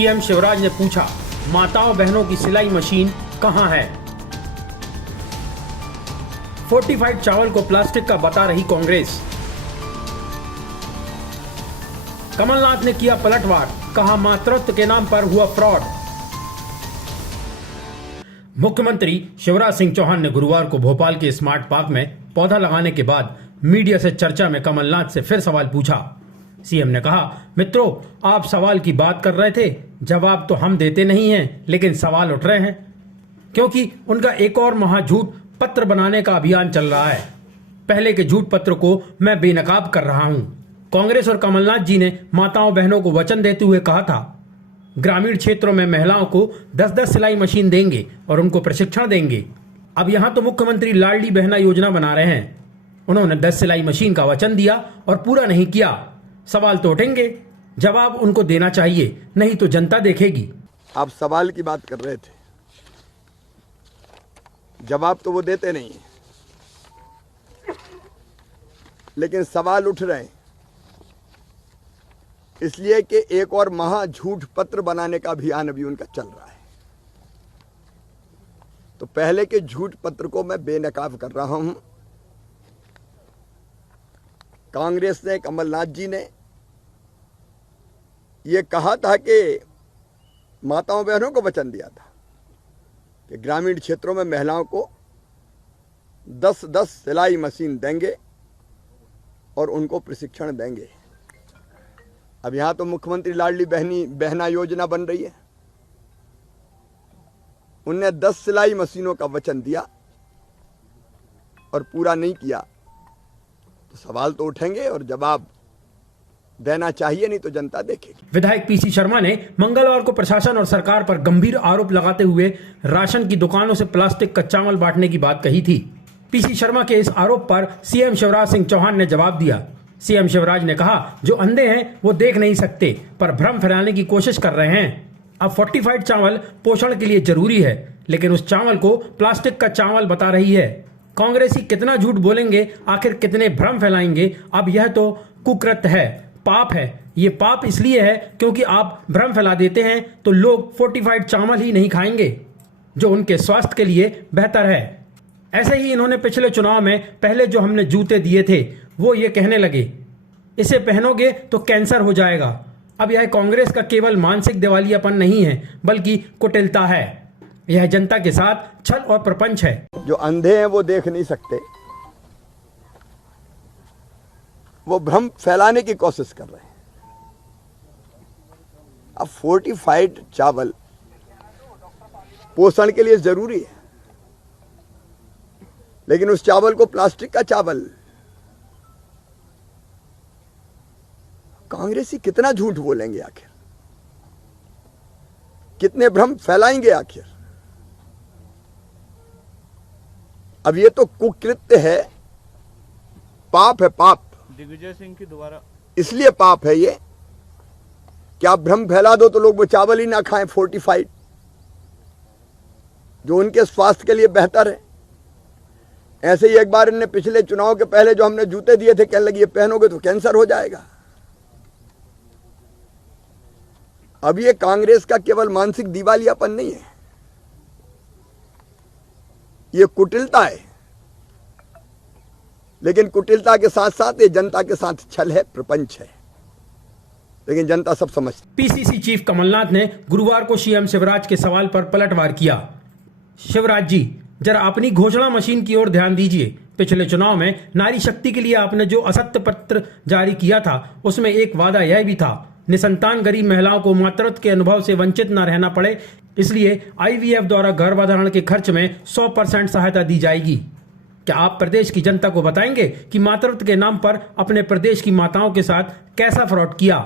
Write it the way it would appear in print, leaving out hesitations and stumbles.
CM Shivraj ने पूछा, माताओं बहनों की सिलाई मशीन कहां है? फोर्टिफाइड चावल को प्लास्टिक का बता रही कांग्रेस। कमलनाथ ने किया पलटवार, कहा मातृत्व के नाम पर हुआ फ्रॉड। मुख्यमंत्री शिवराज सिंह चौहान ने गुरुवार को भोपाल के स्मार्ट पार्क में पौधा लगाने के बाद मीडिया से चर्चा में कमलनाथ से फिर सवाल पूछा। सीएम ने कहा, मित्रों, आप सवाल की बात कर रहे थे, जवाब तो हम देते नहीं हैं, लेकिन सवाल उठ रहे हैं क्योंकि उनका एक और महाझूठ पत्र बनाने का अभियान चल रहा है। पहले के झूठ पत्र को मैं बेनकाब कर रहा हूं। कांग्रेस और कमलनाथ जी ने माताओं बहनों को वचन देते हुए कहा था, ग्रामीण क्षेत्रों में महिलाओं को 10-10 सिलाई मशीन देंगे और उनको प्रशिक्षण देंगे। अब यहां तो मुख्यमंत्री लाडली बहना योजना बना रहे हैं। उन्होंने 10 सिलाई मशीन का वचन दिया और पूरा नहीं किया। सवाल तो उठेंगे, जवाब उनको देना चाहिए, नहीं तो जनता देखेगी। आप सवाल की बात कर रहे थे, जवाब तो वो देते नहीं है, लेकिन सवाल उठ रहे हैं इसलिए कि एक और महा झूठ पत्र बनाने का अभियान अभी उनका चल रहा है। तो पहले के झूठ पत्र को मैं बेनकाब कर रहा हूं। कांग्रेस ने, कमलनाथ जी ने ये कहा था कि माताओं बहनों को वचन दिया था कि ग्रामीण क्षेत्रों में महिलाओं को 10-10 सिलाई मशीन देंगे और उनको प्रशिक्षण देंगे। अब यहां तो मुख्यमंत्री लाडली बहना योजना बन रही है। उनने 10 सिलाई मशीनों का वचन दिया और पूरा नहीं किया, तो सवाल तो उठेंगे और जवाब देना चाहिए, नहीं तो जनता देखेगी। विधायक पीसी शर्मा ने मंगलवार को प्रशासन और सरकार पर गंभीर आरोप लगाते हुए राशन की दुकानों से प्लास्टिक का चावल बांटने की बात कही थी। पीसी शर्मा के इस आरोप पर सीएम शिवराज सिंह चौहान ने जवाब दिया। सीएम शिवराज ने कहा, जो अंधे हैं वो देख नहीं सकते, पर भ्रम फैलाने की कोशिश कर रहे हैं। अब फोर्टिफाइड चावल पोषण के लिए जरूरी है, लेकिन उस चावल को प्लास्टिक का चावल बता रही है। कांग्रेसी कितना झूठ बोलेंगे, आखिर कितने भ्रम फैलाएंगे। अब यह तो कुकृत्य है, पाप है। ये पाप इसलिए है क्योंकि आप भ्रम फैला देते हैं तो लोग फोर्टिफाइड चावल ही नहीं खाएंगे, जो उनके स्वास्थ्य के लिए बेहतर है। ऐसे ही इन्होंने पिछले चुनाव में पहले जो हमने जूते दिए थे, वो ये कहने लगे, इसे पहनोगे तो कैंसर हो जाएगा। अब यह कांग्रेस का केवल मानसिक दिवालियापन नहीं है, बल्कि कुटिलता है। यह जनता के साथ छल और प्रपंच है। जो अंधे हैं वो देख नहीं सकते, वो भ्रम फैलाने की कोशिश कर रहे हैं। अब फोर्टिफाइड चावल पोषण के लिए जरूरी है, लेकिन उस चावल को प्लास्टिक का चावल। कांग्रेसी कितना झूठ बोलेंगे आखिर, कितने भ्रम फैलाएंगे आखिर। अब ये तो कुकृत्य है, पाप है, पाप। दिग्विजय सिंह की दोबारा इसलिए पाप है ये कि आप भ्रम फैला दो तो लोग वो चावल ही ना खाएं फोर्टिफाइड, जो उनके स्वास्थ्य के लिए बेहतर है। ऐसे ही एक बार इनने पिछले चुनाव के पहले जो हमने जूते दिए थे, कहने लगी ये पहनोगे तो कैंसर हो जाएगा। अब ये कांग्रेस का केवल मानसिक दिवालियापन नहीं है, ये कुटिलता है। लेकिन कुटिलता के साथ साथ ये जनता के साथ छल है, प्रपंच है, लेकिन जनता सब समझती। पीसीसी चीफ कमलनाथ ने गुरुवार को सीएम शिवराज के सवाल पर पलटवार किया। शिवराज जी, जरा अपनी घोषणा मशीन की ओर ध्यान दीजिए। पिछले चुनाव में नारी शक्ति के लिए आपने जो असत्य पत्र जारी किया था, उसमें एक वादा यह भी था, निसंतान गरीब महिलाओं को मातृत्व के अनुभव से वंचित न रहना पड़े, इसलिए आईवीएफ द्वारा गर्भधारण के खर्च में 100% सहायता दी जाएगी। क्या आप प्रदेश की जनता को बताएंगे कि मातृत्व के नाम पर अपने प्रदेश की माताओं के साथ कैसा फ्रॉड किया?